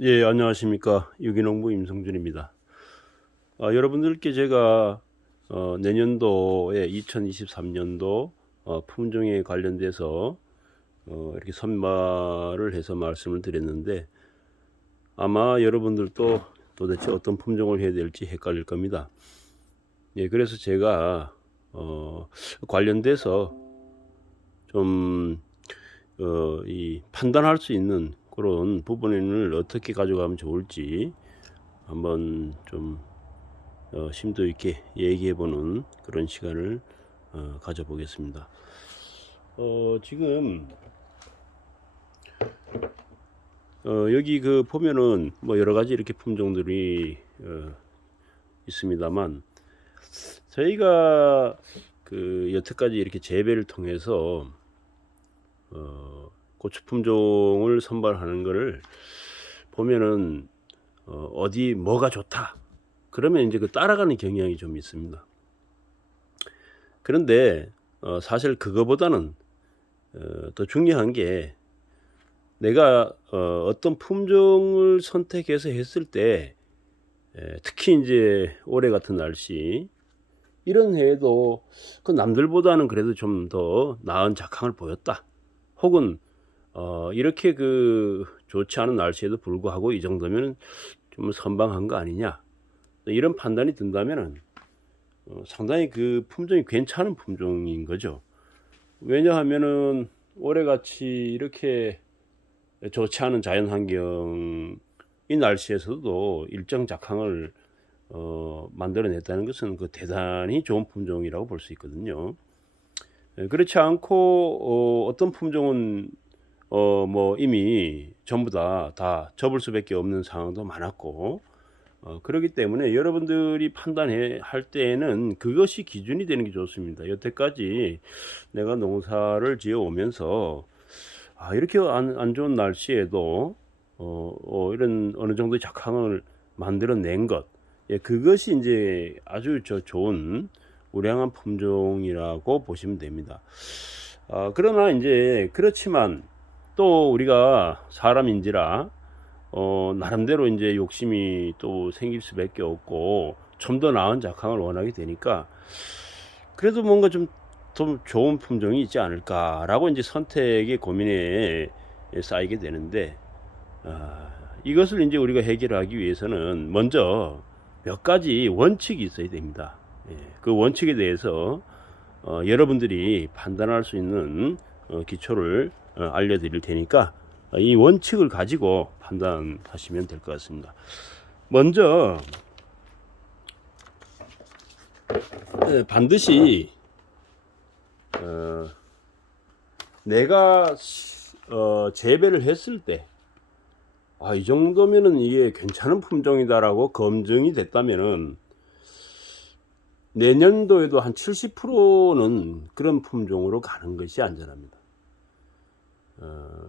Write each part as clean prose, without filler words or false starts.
예, 안녕하십니까. 유기농부 임성준입니다. 여러분들께 제가 내년도에 2023년도 품종에 관련돼서 이렇게 선발을 해서 말씀을 드렸는데, 아마 여러분들도 도대체 어떤 품종을 해야 될지 헷갈릴 겁니다. 예, 그래서 제가 관련돼서 좀 이 판단할 수 있는 그런 부분을 어떻게 가져가면 좋을지 한번 좀 심도 있게 얘기해보는 그런 시간을 가져보겠습니다. 지금 여기 그 보면은 뭐 여러 가지 이렇게 품종들이 있습니다만, 저희가 그 여태까지 이렇게 재배를 통해서 고추 품종을 선발하는 거를 보면은 어디 뭐가 좋다 그러면 이제 그 따라가는 경향이 좀 있습니다. 그런데 사실 그거보다는 더 중요한 게, 내가 어떤 품종을 선택해서 했을 때, 특히 이제 올해 같은 날씨 이런 해에도 그 남들보다는 그래도 좀 더 나은 작황을 보였다, 혹은 이렇게 그 좋지 않은 날씨에도 불구하고 이 정도면 좀 선방한 거 아니냐, 이런 판단이 든다면은 상당히 그 품종이 괜찮은 품종인 거죠. 왜냐하면은 올해같이 이렇게 좋지 않은 자연 환경인 날씨에서도 일정 작황을 만들어냈다는 것은 그 대단히 좋은 품종이라고 볼 수 있거든요. 그렇지 않고 어떤 품종은 뭐 이미 전부 다 접을 수밖에 없는 상황도 많았고, 그렇기 때문에 여러분들이 판단할 때에는 그것이 기준이 되는 게 좋습니다. 여태까지 내가 농사를 지어 오면서 이렇게 안 좋은 날씨에도 이런 어느 정도의 작황을 만들어낸 것, 예, 그것이 이제 아주 좋은 우량한 품종이라고 보시면 됩니다. 그러나 이제 그렇지만 또 우리가 사람인지라 나름대로 이제 욕심이 또 생길 수밖에 없고, 좀 더 나은 작황을 원하게 되니까 그래도 뭔가 좀 좋은 품종이 있지 않을까라고 이제 선택의 고민에 쌓이게 되는데, 이것을 이제 우리가 해결하기 위해서는 먼저 몇 가지 원칙이 있어야 됩니다. 예, 그 원칙에 대해서 여러분들이 판단할 수 있는 기초를 알려드릴 테니까 이 원칙을 가지고 판단하시면 될 것 같습니다. 먼저 반드시 내가 재배를 했을 때, 이 정도면은 이게 괜찮은 품종이다라고 검증이 됐다면은 내년도에도 한 70%는 그런 품종으로 가는 것이 안전합니다.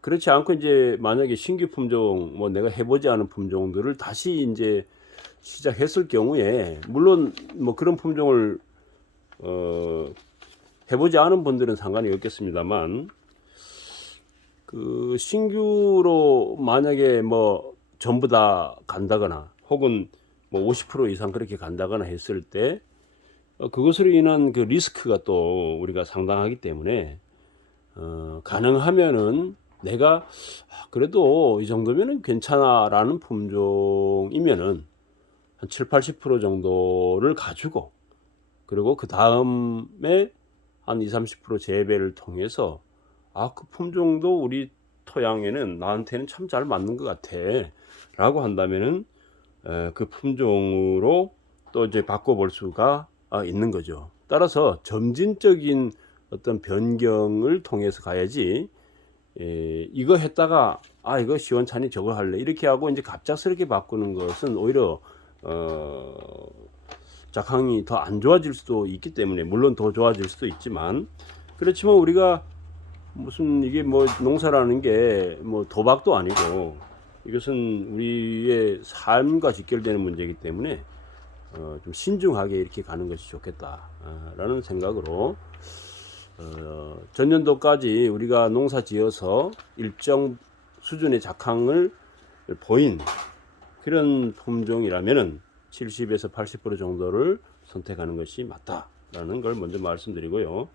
그렇지 않고 이제 만약에 신규 품종, 뭐 내가 해보지 않은 품종들을 다시 이제 시작했을 경우에, 물론 뭐 그런 품종을 해보지 않은 분들은 상관이 없겠습니다만, 그 신규로 만약에 뭐 전부 다 간다거나 혹은 뭐 50% 이상 그렇게 간다거나 했을 때 그것으로 인한 그 리스크가 또 우리가 상당하기 때문에 가능하면은 내가 그래도 이 정도면은 괜찮아라는 품종이면은 한 7, 80% 정도를 가지고, 그리고 그 다음에 한 2, 30% 재배를 통해서 그 품종도 우리 토양에는 나한테는 참 잘 맞는 것 같아 라고 한다면은 그 품종으로 또 이제 바꿔볼 수가 있는 거죠. 따라서 점진적인 어떤 변경을 통해서 가야지, 이거 했다가 이거 시원찮이 저거 할래 이렇게 하고 이제 갑작스럽게 바꾸는 것은 오히려 작황이 더 안 좋아질 수도 있기 때문에, 물론 더 좋아질 수도 있지만, 그렇지만 우리가 무슨 이게 뭐 농사라는 게 뭐 도박도 아니고, 이것은 우리의 삶과 직결되는 문제이기 때문에 좀 신중하게 이렇게 가는 것이 좋겠다라는 생각으로, 전년도까지 우리가 농사 지어서 일정 수준의 작황을 보인 그런 품종이라면은 70에서 80% 정도를 선택하는 것이 맞다라는 걸 먼저 말씀드리고요.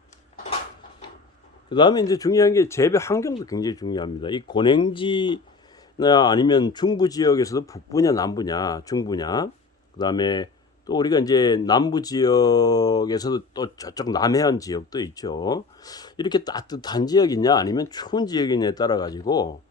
그 다음에 이제 중요한 게 재배 환경도 굉장히 중요합니다. 이 고냉지나 아니면 중부 지역에서도 북부냐 남부냐 중부냐, 그 다음에 또 우리가 이제 남부 지역에서도 또 저쪽 남해안 지역도 있죠. 이렇게 따뜻한 지역이냐 아니면 추운 지역이냐에 따라 가지고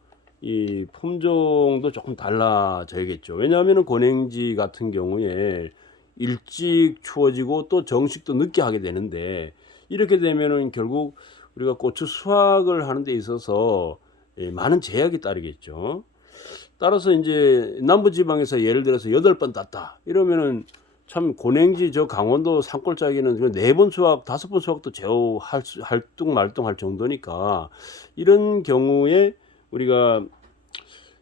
이 품종도 조금 달라져야겠죠. 왜냐하면 고냉지 같은 경우에 일찍 추워지고 또 정식도 늦게 하게 되는데, 이렇게 되면은 결국 우리가 고추 수확을 하는 데 있어서 많은 제약이 따르겠죠. 따라서 이제 남부지방에서 예를 들어서 8번 땄다 이러면은 참 고냉지 저 강원도 산골짜기는 4번 수확 5번 수확도 제우 할뚱말뚱할 정도니까, 이런 경우에 우리가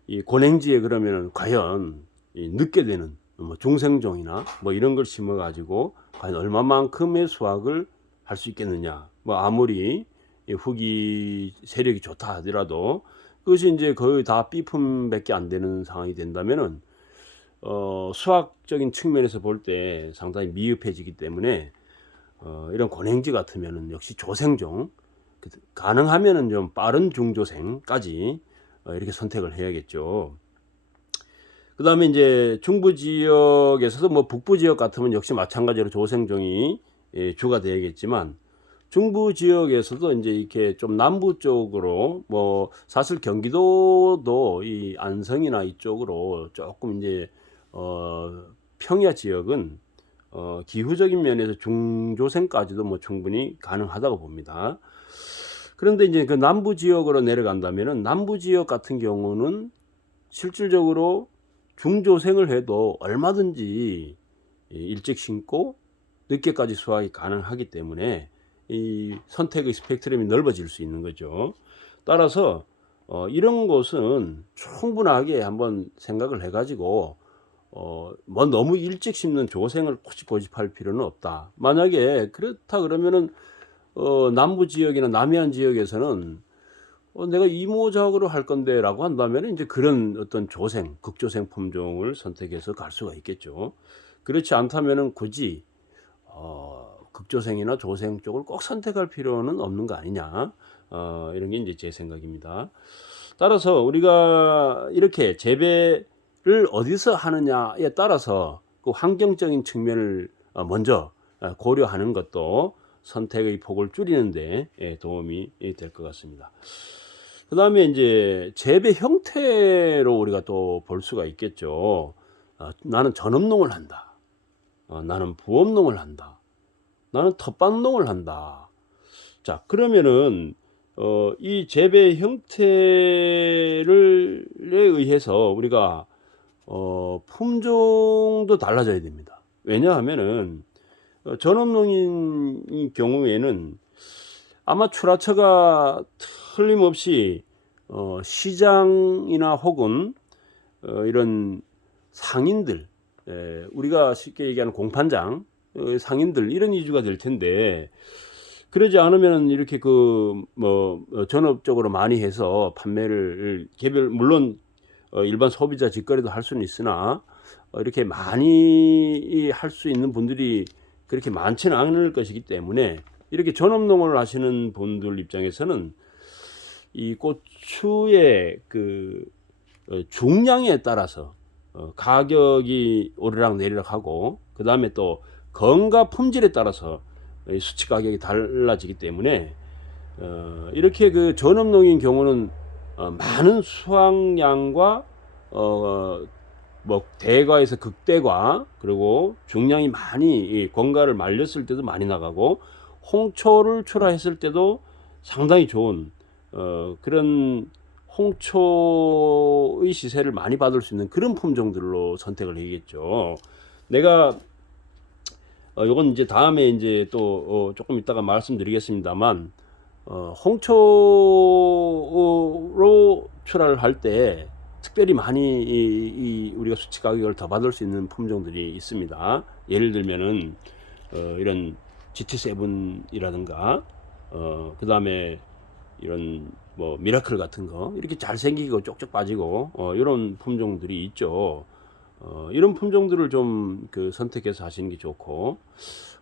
이 고냉지에 그러면은 과연 늦게 되는 뭐 중생종이나 뭐 이런 걸 심어 가지고 과연 얼마만큼의 수확을 할 수 있겠느냐. 뭐 아무리 후기 세력이 좋다 하더라도 그것이 이제 거의 다 B품밖에 안 되는 상황이 된다면은 수학적인 측면에서 볼 때 상당히 미흡해지기 때문에 이런 고냉지 같으면은 역시 조생종, 가능하면은 좀 빠른 중조생까지 이렇게 선택을 해야겠죠. 그 다음에 이제 중부 지역에서도 뭐 북부 지역 같으면 역시 마찬가지로 조생종이 주가 되겠지만, 중부 지역에서도 이제 이렇게 좀 남부 쪽으로 뭐 사실 경기도도 이 안성이나 이쪽으로 조금 이제 평야 지역은 기후적인 면에서 중조생까지도 뭐 충분히 가능하다고 봅니다. 그런데 이제 그 남부 지역으로 내려간다면은 남부 지역 같은 경우는 실질적으로 중조생을 해도 얼마든지 일찍 심고 늦게까지 수확이 가능하기 때문에 이 선택의 스펙트럼이 넓어질 수 있는 거죠. 따라서 이런 것은 충분하게 한번 생각을 해가지고 뭐 너무 일찍 심는 조생을 굳이 고집할 필요는 없다. 만약에 그렇다 그러면은 남부 지역이나 남해안 지역에서는 내가 이모작으로 할 건데라고 한다면 이제 그런 어떤 조생, 극조생 품종을 선택해서 갈 수가 있겠죠. 그렇지 않다면은 굳이 극조생이나 조생 쪽을 꼭 선택할 필요는 없는 거 아니냐. 이런 게 이제 제 생각입니다. 따라서 우리가 이렇게 재배를 어디서 하느냐에 따라서 그 환경적인 측면을 먼저 고려하는 것도 선택의 폭을 줄이는데 도움이 될 것 같습니다. 그 다음에 이제 재배 형태로 우리가 또 볼 수가 있겠죠. 나는 전업농을 한다. 나는 부업농을 한다. 나는 텃밭농을 한다. 자, 그러면은 이 재배 형태를 의해서 우리가 품종도 달라져야 됩니다. 왜냐하면은 전업농인 경우에는 아마 출하처가 틀림없이 시장이나 혹은 이런 상인들, 우리가 쉽게 얘기하는 공판장 상인들, 이런 위주가 될 텐데, 그러지 않으면 이렇게 그 뭐 전업적으로 많이 해서 판매를 개별, 물론 일반 소비자 직거래도 할 수는 있으나 이렇게 많이 할 수 있는 분들이 그렇게 많지는 않을 것이기 때문에, 이렇게 전업농을 하시는 분들 입장에서는 이 고추의 그 중량에 따라서 가격이 오르락 내리락 하고, 그 다음에 또 건과 품질에 따라서 수치 가격이 달라지기 때문에 이렇게 그 전업농인 경우는 많은 수확량과 뭐 대과에서 극대과, 그리고 중량이 많이 건가를 말렸을 때도 많이 나가고 홍초를 출하했을 때도 상당히 좋은 그런 홍초의 시세를 많이 받을 수 있는 그런 품종들로 선택을 해야겠죠. 내가 요건 이제 다음에 이제 또 조금 이따가 말씀드리겠습니다만, 홍초로 출하를 할 때 특별히 많이 우리가 수치 가격을 더 받을 수 있는 품종들이 있습니다. 예를 들면은 이런 GT7이라든가 그 다음에 이런 뭐 미라클 같은 거 이렇게 잘생기고 쪽쪽 빠지고 이런 품종들이 있죠. 이런 품종들을 좀 그 선택해서 하시는 게 좋고.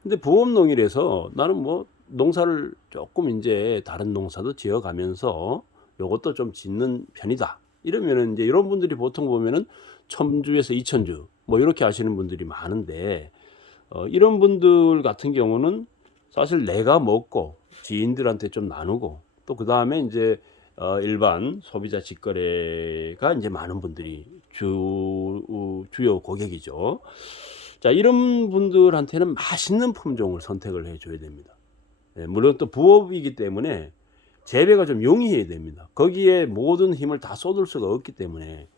근데 부업농이라서 나는 뭐 농사를 조금 이제 다른 농사도 지어가면서 요것도 좀 짓는 편이다. 이러면은 이제 이런 분들이 보통 보면은 1000주에서 2000주 뭐 이렇게 하시는 분들이 많은데, 이런 분들 같은 경우는 사실 내가 먹고 지인들한테 좀 나누고 또 그 다음에 이제 일반 소비자 직거래가 이제 많은 분들이 주요 고객이죠. 자, 이런 분들한테는 맛있는 품종을 선택을 해줘야 됩니다. 예, 물론 또 부업이기 때문에 재배가 좀 용이해야 됩니다. 거기에 모든 힘을 다 쏟을 수가 없기 때문에.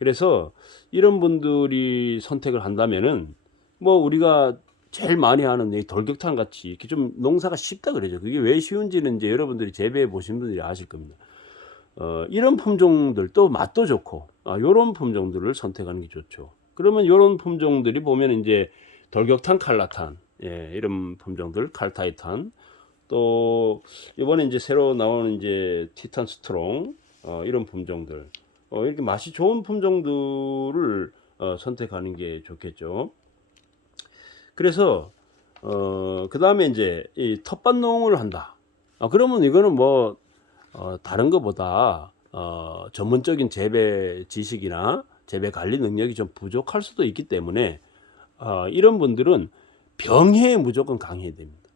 그래서 이런 분들이 선택을 한다면은 뭐 우리가 제일 많이 하는 이 돌격탄 같이 이렇게 좀 농사가 쉽다 그러죠. 그게 왜 쉬운지는 이제 여러분들이 재배해 보신 분들이 아실 겁니다. 이런 품종들 또 맛도 좋고 요런 품종들을 선택하는 게 좋죠. 그러면 요런 품종들이 보면 이제 돌격탄, 칼라탄, 예, 이런 품종들, 칼타이탄, 또 이번에 이제 새로 나오는 이제 티탄 스트롱, 이런 품종들, 이렇게 맛이 좋은 품종들을 선택하는 게 좋겠죠. 그래서 그 다음에 이제 이 텃밭농을 한다. 그러면 이거는 뭐 다른 것보다 전문적인 재배 지식이나 재배 관리 능력이 좀 부족할 수도 있기 때문에 이런 분들은 병해에 무조건 강해야 됩니다.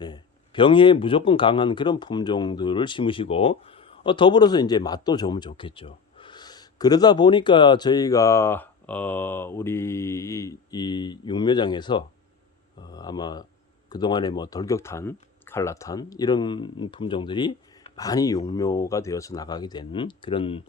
예. 병해에 무조건 강한 그런 품종들을 심으시고 더불어서 이제 맛도 좋으면 좋겠죠. 그러다 보니까 저희가 우리 이 육묘장에서 아마 그동안에 뭐 돌격탄, 칼라탄 이런 품종들이 많이 용묘가 되어서 나가게 된 그런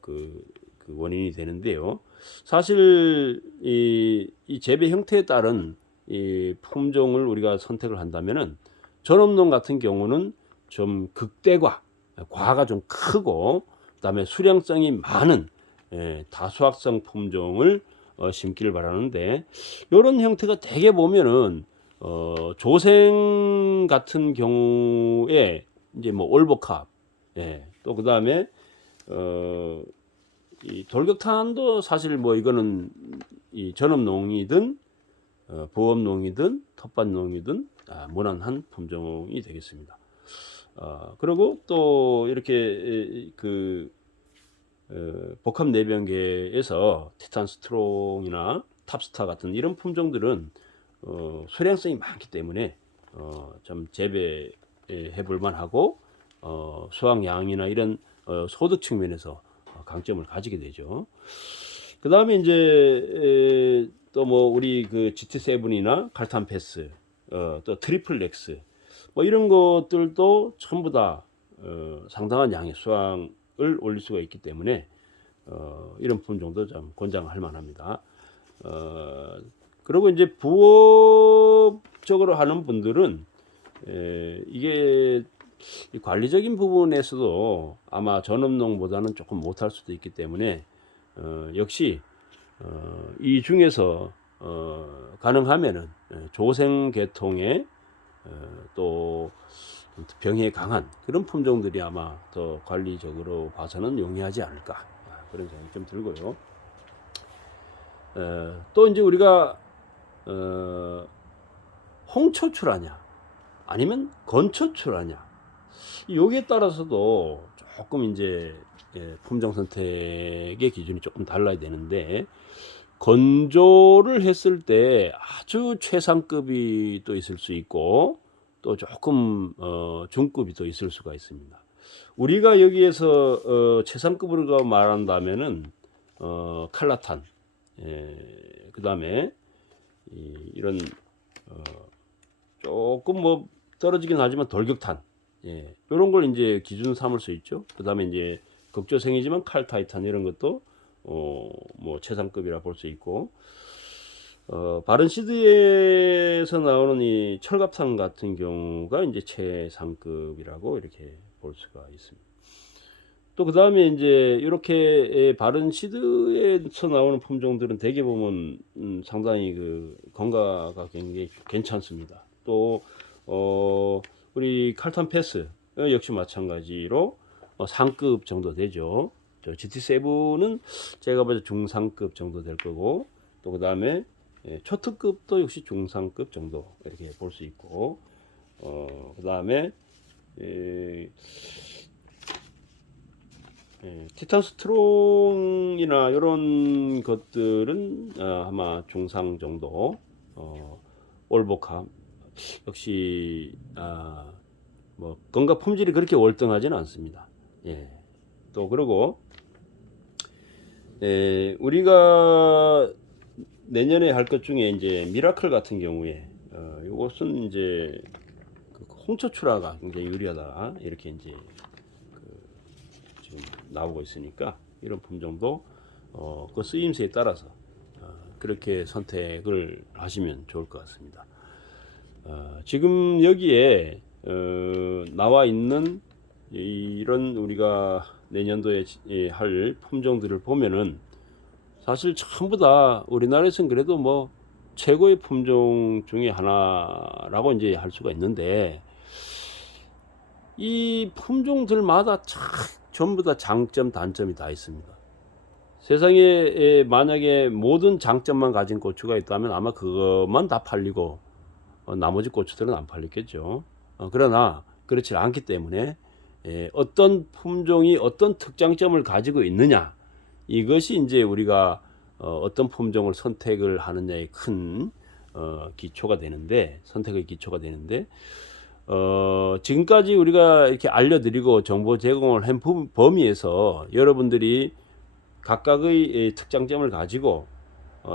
그 원인이 되는데요. 사실 이 재배 형태에 따른 이 품종을 우리가 선택을 한다면은 전업농 같은 경우는 좀 극대과 과가 좀 크고 그다음에 수량성이 많은 다수학성 품종을 심기를 바라는데, 이런 형태가 대개 보면은 조생 같은 경우에 이제 뭐 올보캅, 또 그 다음에 이 돌격탄도 사실 뭐 이거는 이 전업농이든 부업농이든 텃밭농이든 무난한 품종이 되겠습니다. 그리고 또 이렇게 그 복합 내병계에서 티탄 스트롱이나 탑스타 같은 이런 품종들은 소량성이 많기 때문에 좀 재배해 볼만 하고 수확량이나 이런 소득 측면에서 강점을 가지게 되죠. 그 다음에 이제 또 뭐 우리 그 GT7이나 칼탄 패스, 또 트리플 렉스 뭐 이런 것들도 전부 다 상당한 양의 수확을 올릴 수가 있기 때문에 이런 품종도 좀 권장할 만합니다. 그리고 이제 부업적으로 하는 분들은 이게 관리적인 부분에서도 아마 전업농보다는 조금 못할 수도 있기 때문에 역시 이 중에서 가능하면은 조생 계통의 또 병에 강한 그런 품종들이 아마 더 관리적으로 봐서는 용이하지 않을까, 그런 생각이 좀 들고요. 또 이제 우리가 홍초출하냐 아니면 건초출하냐, 여기에 따라서도 조금 이제 품종 선택의 기준이 조금 달라야 되는데, 건조를 했을 때 아주 최상급이 또 있을 수 있고 또 조금 중급이 또 있을 수가 있습니다. 우리가 여기에서 최상급으로 말한다면은 칼라탄, 그 다음에 이런 조금 뭐 떨어지긴 하지만 돌격탄, 이런 걸 이제 기준 삼을 수 있죠. 그 다음에 이제 극조생이지만 칼타이탄 이런 것도 뭐 최상급이라 볼 수 있고, 바른 시드에서 나오는 이 철갑탄 같은 경우가 이제 최상급이라고 이렇게 볼 수가 있습니다. 또 그 다음에 이제 이렇게 바른 시드에서 나오는 품종들은 대개 보면 상당히 그 건가가 굉장히 괜찮습니다. 또 우리 칼탄 패스 역시 마찬가지로 상급 정도 되죠. 저 GT7은 제가 봐도 중상급 정도 될 거고, 또 그 다음에 초특급도 역시 중상급 정도 이렇게 볼 수 있고, 그 다음에 티탄 스트롱이나 이런 것들은 아마 중상 정도, 올보카 역시 뭐 건강 품질이 그렇게 월등하지는 않습니다. 예. 또 그리고 우리가 내년에 할 것 중에 이제 미라클 같은 경우에 이것은 이제 그 홍초 출하가 굉장히 유리하다 이렇게 이제 지금 나오고 있으니까 이런 품종도 그 쓰임새에 따라서 그렇게 선택을 하시면 좋을 것 같습니다. 지금 여기에 나와 있는 이런 우리가 내년도에 할 품종들을 보면은 사실 전부 다 우리나라에서는 그래도 뭐 최고의 품종 중에 하나라고 이제 할 수가 있는데, 이 품종들마다 전부 다 장점 단점이 다 있습니다. 세상에 만약에 모든 장점만 가진 고추가 있다면 아마 그것만 다 팔리고 나머지 고추들은 안 팔렸겠죠. 그러나 그렇지 않기 때문에 어떤 품종이 어떤 특장점을 가지고 있느냐, 이것이 이제 우리가 어떤 품종을 선택을 하느냐의 큰 기초가 되는데, 선택의 기초가 되는데, 지금까지 우리가 이렇게 알려드리고 정보 제공을 한 범위에서 여러분들이 각각의 특장점을 가지고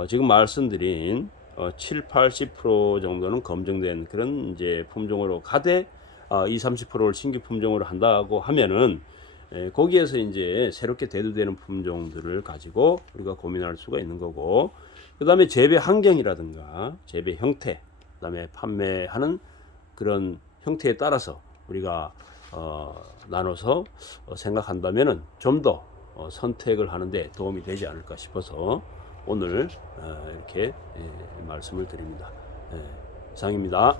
지금 말씀드린 7, 80% 정도는 검증된 그런 이제 품종으로 가되 20, 30%를 신규 품종으로 한다고 하면은 거기에서 이제 새롭게 대두되는 품종들을 가지고 우리가 고민할 수가 있는 거고, 그 다음에 재배 환경이라든가 재배 형태, 그 다음에 판매하는 그런 형태에 따라서 우리가 나눠서 생각한다면은 좀 더 선택을 하는데 도움이 되지 않을까 싶어서 오늘 이렇게 말씀을 드립니다. 이상입니다.